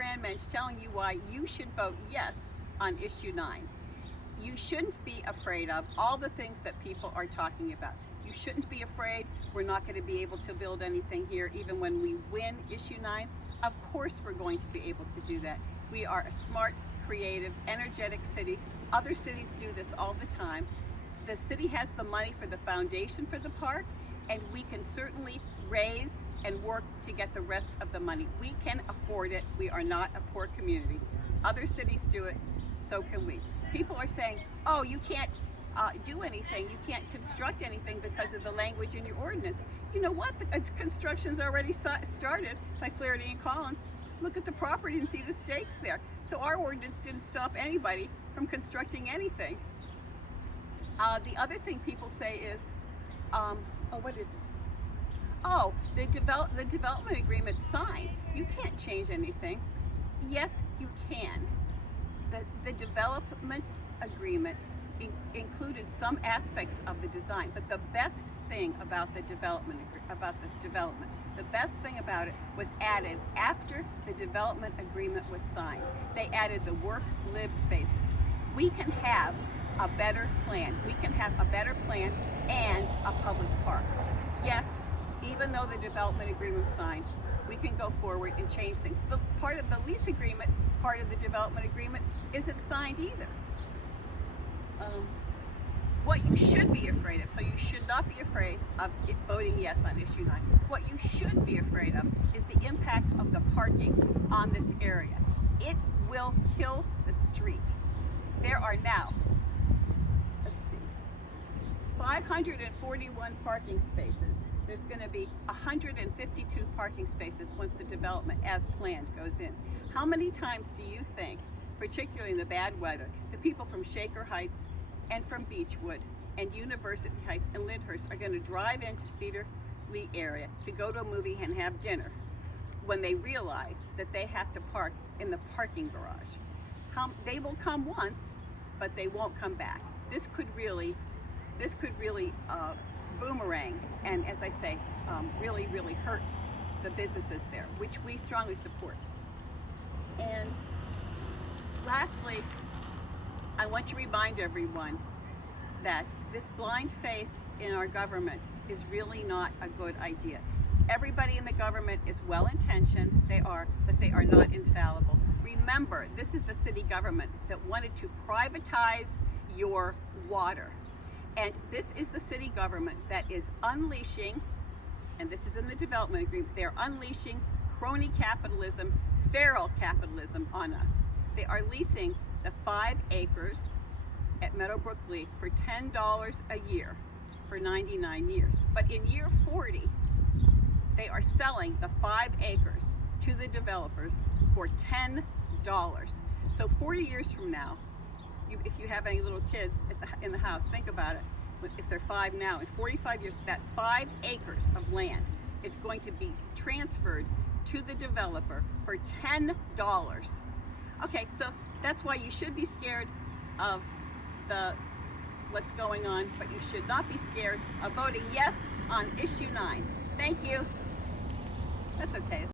Fran Mensch telling you why you should vote yes on issue 9. You shouldn't be afraid of all the things that people are talking about. You shouldn't be afraid we're not going to be able to build anything here even when we win issue 9. Of course we're going to be able to do that. We are a smart, creative, energetic city. Other cities do this all the time. The city has the money for the foundation for the park, and we can certainly raise and work to get the rest of the money. We can afford it. We are not a poor community. Other cities do it, so can we. People are saying, oh, you can't do anything, you can't construct anything because of the language in your ordinance. You know what? The construction's already started by Flaherty and Collins. Look at the property and see the stakes there. So our ordinance didn't stop anybody from constructing anything. The other thing people say is, what is it? Oh, the development agreement signed. You can't change anything. Yes, you can. The development agreement included some aspects of the design, but the best thing about this development, the best thing about it was added after the development agreement was signed. They added the work-live spaces. We can have a better plan. We can have a better plan and a public park. Yes, even though the development agreement was signed, we can go forward and change things. The part of the lease agreement, part of the development agreement, isn't signed either. What you should be afraid of, so you should not be afraid of voting yes on issue 9. What you should be afraid of is the impact of the parking on this area. It will kill the street. There are now, 541 parking spaces. There's going to be 152 parking spaces once the development as planned goes in. How many times do you think, particularly in the bad weather, the people from Shaker Heights and from Beechwood and University Heights and Lyndhurst are going to drive into Cedar Lee area to go to a movie and have dinner when they realize that they have to park in the parking garage? They will come once, but they won't come back. This could really boomerang and, as I say, really hurt the businesses there, which we strongly support. And lastly, I want to remind everyone that this blind faith in our government is really not a good idea. Everybody in the government is well-intentioned, but they are not infallible. Remember, this is the city government that wanted to privatize your water. And this is the city government that is unleashing, and this is in the development agreement, they're unleashing crony capitalism, feral capitalism on us. They are leasing the 5 acres at Meadowbrook-Lee for $10 a year for 99 years. But in year 40, they are selling the 5 acres to the developers for $10. So 40 years from now, if you have any little kids in the house, think about it. If they're 5 now, in 45 years, that 5 acres of land is going to be transferred to the developer for $10. Okay, so that's why you should be scared of what's going on, but you should not be scared of voting yes on issue 9. Thank you. That's okay.